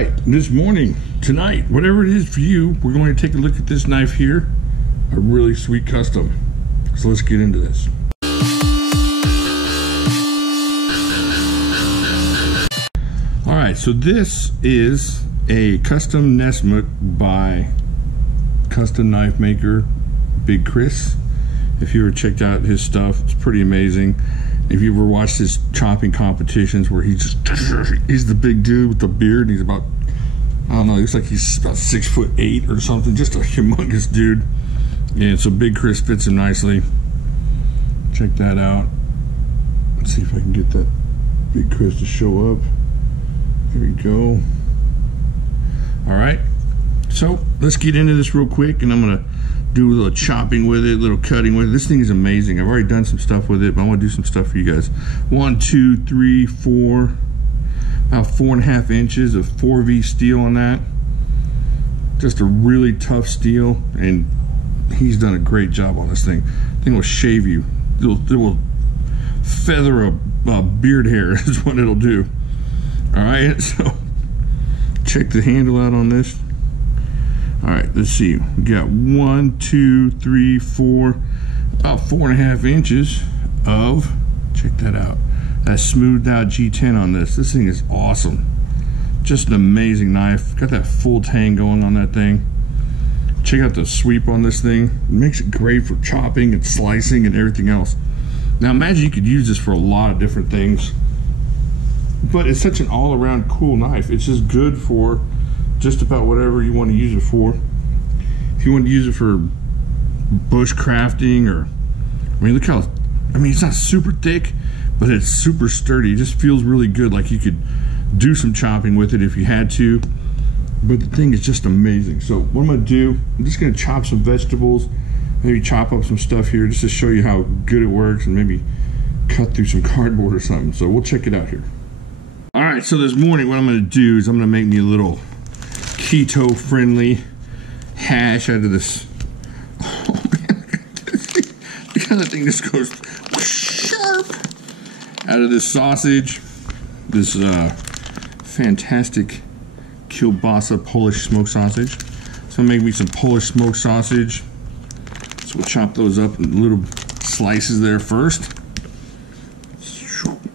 right, this morning, tonight, whatever it is for you, we're going to take a look at this knife here. A really sweet custom. So let's get into this. Alright, so this is a custom Nessmuk by custom knife maker Big Chris. If you ever checked out his stuff, it's pretty amazing. If you ever watched his chopping competitions where he's the big dude with the beard, and he's about, I don't know, he looks like he's about 6'8" or something, just a humongous dude. And so Big Chris fits him nicely. Check that out. Let's see if I can get that Big Chris to show up. Here we go. Alright, so let's get into this real quick, and I'm gonna do a little chopping with it, a little cutting with it. This thing is amazing. I've already done some stuff with it, but I want to do some stuff for you guys. 1, 2, 3, 4, about 4.5 inches of 4V steel on that. Just a really tough steel, and he's done a great job on this thing. The thing will shave you. It will feather a beard hair is what it'll do. Alright, so check the handle out on this. Alright, let's see. We got 1, 2, 3, 4, about 4.5 inches of, check that out, that smoothed out G10 on this. This thing is awesome. Just an amazing knife. Got that full tang going on that thing. Check out the sweep on this thing. It makes it great for chopping and slicing and everything else. Now imagine you could use this for a lot of different things, but it's such an all-around cool knife. It's just good for just about whatever you want to use it for. If you want to use it for bush crafting, or, I mean, look how, I mean, it's not super thick, but it's super sturdy. It just feels really good, like you could do some chopping with it if you had to. But the thing is just amazing. So what I'm gonna do, I'm just gonna chop some vegetables, maybe chop up some stuff here just to show you how good it works, and maybe cut through some cardboard or something. So we'll check it out here. All right, so this morning what I'm gonna do is I'm gonna make me a little keto friendly hash out of this. Oh man, look how that thing just goes sharp out of this sausage, this fantastic kielbasa Polish smoked sausage. So I'm gonna make me some Polish smoked sausage. So we'll chop those up in little slices there first.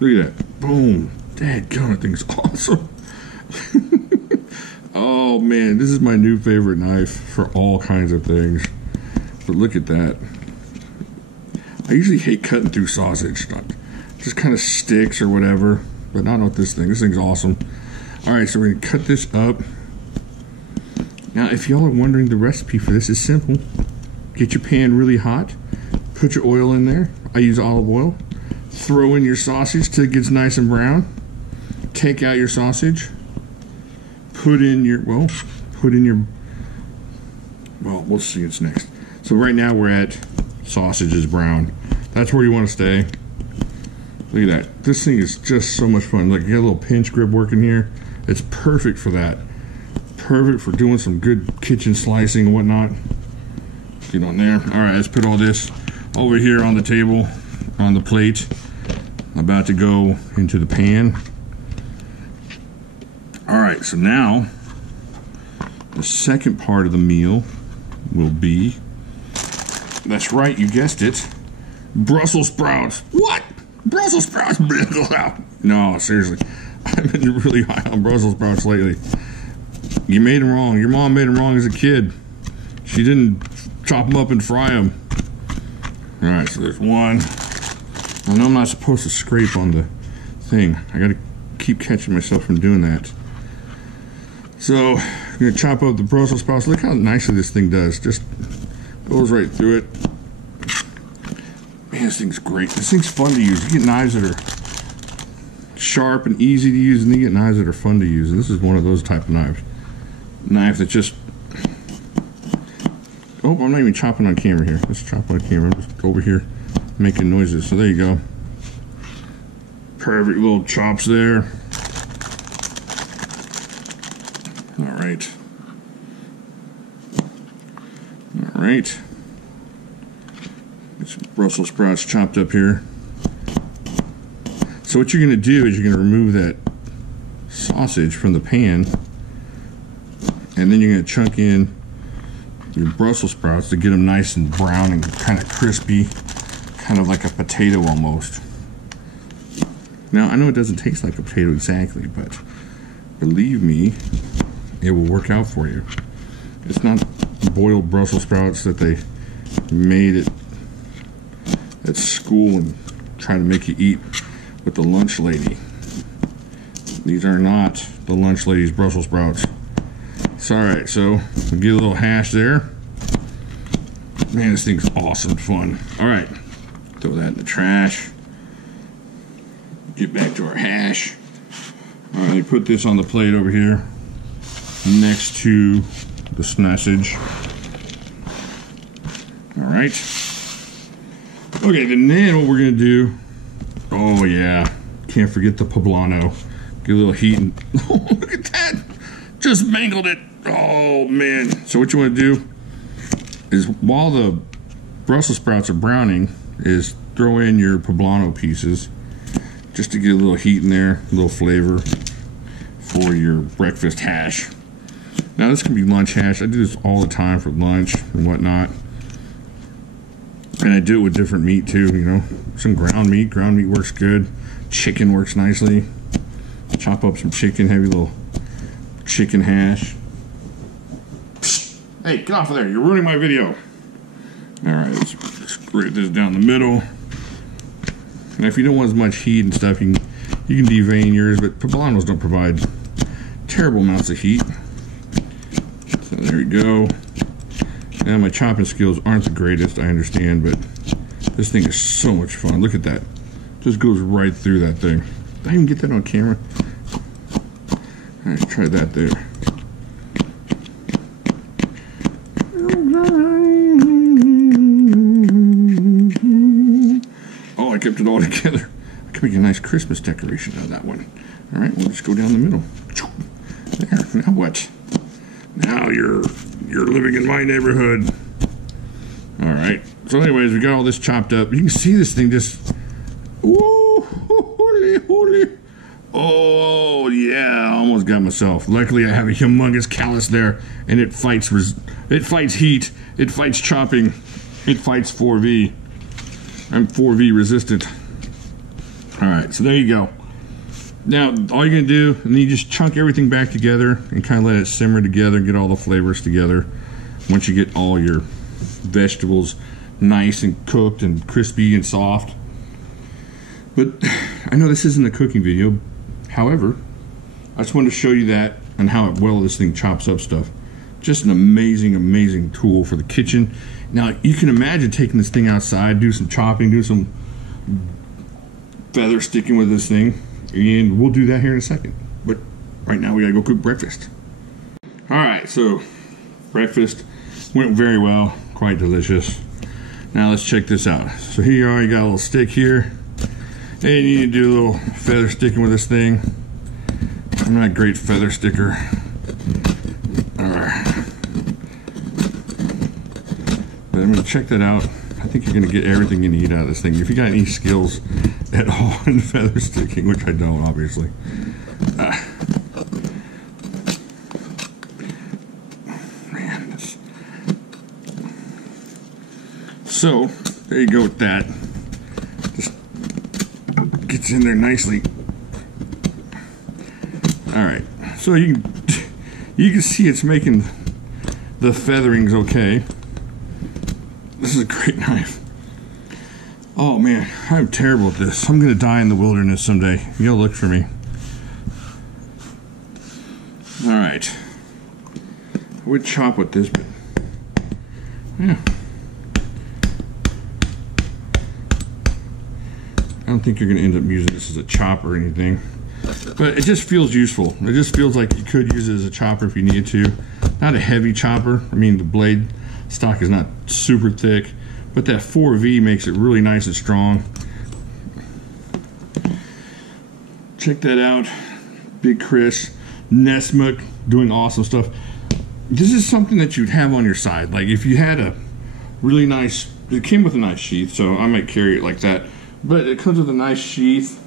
Look at that, boom. Dadgum, that thing's awesome. Oh man, this is my new favorite knife for all kinds of things. But look at that. I usually hate cutting through sausage. It just kind of sticks or whatever. But not with this thing. This thing's awesome. Alright, so we're going to cut this up. Now, if y'all are wondering, the recipe for this is simple. Get your pan really hot. Put your oil in there. I use olive oil. Throw in your sausage till it gets nice and brown. Take out your sausage. Put in your, well, we'll see what's next. So right now we're at sausage is brown. That's where you want to stay. Look at that. This thing is just so much fun. Like, you got a little pinch grip working here. It's perfect for that. Perfect for doing some good kitchen slicing and whatnot. Get on there. Alright, let's put all this over here on the table, on the plate. I'm about to go into the pan. Alright, so now the second part of the meal will be, that's right, you guessed it, Brussels sprouts. What? Brussels sprouts? No, seriously. I've been really high on Brussels sprouts lately. You made them wrong. Your mom made them wrong as a kid. She didn't chop them up and fry them. Alright, so there's one. I know I'm not supposed to scrape on the thing. I gotta keep catching myself from doing that. So, I'm gonna chop up the Brussels sprouts. Look how nicely this thing does. Just goes right through it. Man, this thing's great. This thing's fun to use. You get knives that are sharp and easy to use, and you get knives that are fun to use. And this is one of those type of knives. Knife that just... Oh, I'm not even chopping on camera here. Let's chop on camera. I'm just over here making noises. So there you go. Perfect little chops there. Alright. Alright. Get some Brussels sprouts chopped up here. So what you're going to do is you're going to remove that sausage from the pan And then you're going to chunk in your Brussels sprouts to get them nice and brown and kind of crispy, kind of like a potato almost. Now, I know it doesn't taste like a potato exactly, but believe me, it will work out for you. It's not boiled Brussels sprouts that they made at school and try to make you eat with the lunch lady. These are not the lunch lady's Brussels sprouts. It's alright, so we'll get a little hash there. Man, this thing's awesome fun. Alright, throw that in the trash. Get back to our hash. Alright, put this on the plate over here next to the sausage. Alright. Okay, then what we're going to do, oh yeah, can't forget the poblano. Get a little heat and, oh, look at that! Just mangled it! Oh man. So what you want to do is, while the Brussels sprouts are browning, is throw in your poblano pieces just to get a little heat in there, a little flavor for your breakfast hash. Now this can be lunch hash. I do this all the time for lunch and whatnot. And I do it with different meat too, you know. Some ground meat. Ground meat works good. Chicken works nicely. Chop up some chicken, have your little chicken hash. Hey, get off of there. You're ruining my video. Alright, let's grate this down the middle. Now, if you don't want as much heat and stuff, you can devein yours, but poblanos don't provide terrible amounts of heat. So there you go. Now, my chopping skills aren't the greatest, I understand, but this thing is so much fun. Look at that. Just goes right through that thing. Did I even get that on camera? Alright, try that there. Oh, I kept it all together. I could make a nice Christmas decoration out of that one. Alright, we'll just go down the middle. There, now what? Now you're living in my neighborhood. Alright, so anyways, we got all this chopped up. You can see this thing just... Ooh, holy, holy. Oh, yeah, I almost got myself. Luckily, I have a humongous callus there, and it fights heat, it fights chopping, it fights 4V. I'm 4V resistant. Alright, so there you go. Now, all you're going to do, and then you just chunk everything back together and kind of let it simmer together, get all the flavors together. Once you get all your vegetables nice and cooked and crispy and soft. But I know this isn't a cooking video. However, I just wanted to show you that and how well this thing chops up stuff. Just an amazing, amazing tool for the kitchen. Now, you can imagine taking this thing outside, do some chopping, do some feather sticking with this thing. And we'll do that here in a second. But right now we gotta go cook breakfast. Alright, so breakfast went very well, quite delicious. Now let's check this out. So here you are, you got a little stick here. And you need to do a little feather sticking with this thing. I'm not a great feather sticker. Alright. But I'm gonna check that out. I think you're gonna get everything you need out of this thing. If you got any skills at all in feather sticking, which I don't, obviously. Man, this. So there you go with that. Just gets in there nicely. All right, so you can see it's making the featherings okay. This is a great knife. Oh man, I'm terrible at this. I'm gonna die in the wilderness someday. You'll look for me. Alright. I would chop with this, but yeah. I don't think you're gonna end up using this as a chopper or anything. But it just feels useful. It just feels like you could use it as a chopper if you needed to. Not a heavy chopper. I mean, the blade stock is not super thick. But that 4V makes it really nice and strong. Check that out. Big Chris, Nessmuk, doing awesome stuff. This is something that you'd have on your side. Like if you had a really nice, it came with a nice sheath, so I might carry it like that. But it comes with a nice sheath.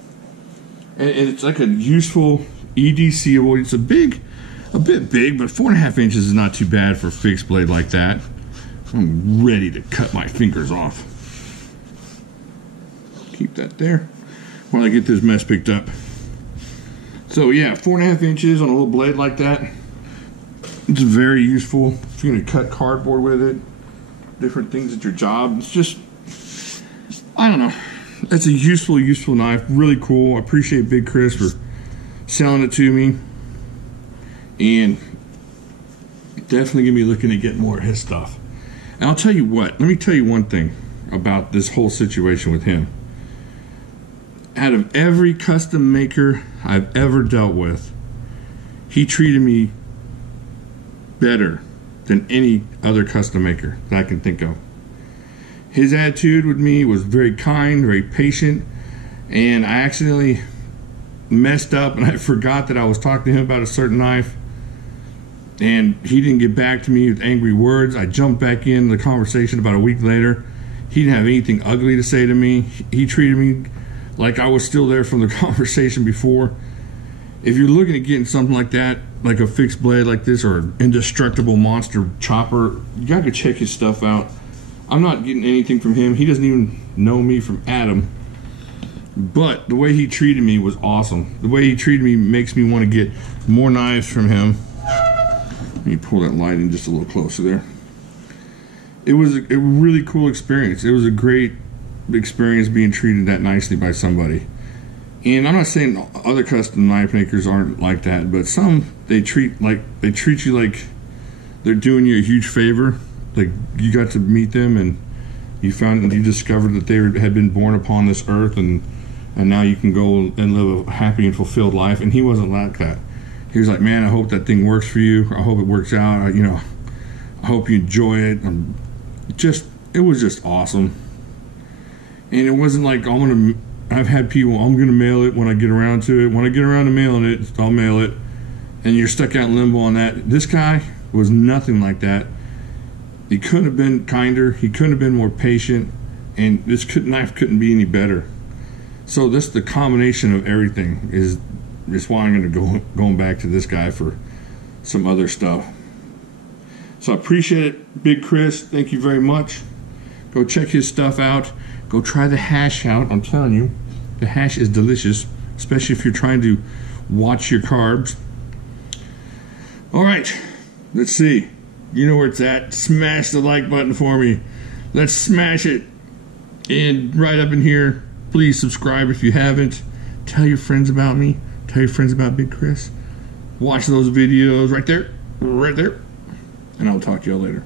And it's like a useful EDCable. It's a big, a bit big, but 4.5 inches is not too bad for a fixed blade like that. I'm ready to cut my fingers off. Keep that there while I get this mess picked up. So yeah, 4.5 inches on a little blade like that. It's very useful if you're going to cut cardboard with it, different things at your job. It's just, I don't know. It's a useful knife. Really cool. I appreciate Big Chris for selling it to me. And definitely going to be looking to get more of his stuff. And I'll tell you what, let me tell you one thing about this whole situation with him. Out of every custom maker I've ever dealt with, he treated me better than any other custom maker that I can think of. His attitude with me was very kind, very patient, and I accidentally messed up and I forgot that I was talking to him about a certain knife, and he didn't get back to me with angry words. I jumped back in the conversation about a week later. He didn't have anything ugly to say to me. He treated me like I was still there from the conversation before. If you're looking at getting something like that, like a fixed blade like this or an indestructible monster chopper, you gotta check his stuff out. I'm not getting anything from him. He doesn't even know me from Adam. But the way he treated me was awesome. The way he treated me makes me want to get more knives from him. Let me pull that light in just a little closer there. It was a really cool experience. It was a great experience being treated that nicely by somebody. And I'm not saying other custom knife makers aren't like that, but some they treat you like they're doing you a huge favor. Like you got to meet them and you discovered that they had been born upon this earth, and now you can go and live a happy and fulfilled life. And he wasn't like that. He was like, man, I hope that thing works for you. I hope it works out. I hope you enjoy it. It was just awesome. And it wasn't like I've had people, I'm gonna mail it when I get around to it. When I get around to mailing it, I'll mail it. And you're stuck out in limbo on that. This guy was nothing like that. He couldn't have been kinder. He couldn't have been more patient. And this knife couldn't be any better. So the combination of everything is why I'm gonna going back to this guy for some other stuff. So I appreciate it, Big Chris. Thank you very much. Go check his stuff out. Go try the hash out. I'm telling you, the hash is delicious, especially if you're trying to watch your carbs. All right, let's see. You know where it's at. Smash the like button for me. Let's smash it. And right up in here, please subscribe if you haven't. Tell your friends about me. Tell your friends about Big Chris. Watch those videos right there. And I'll talk to y'all later.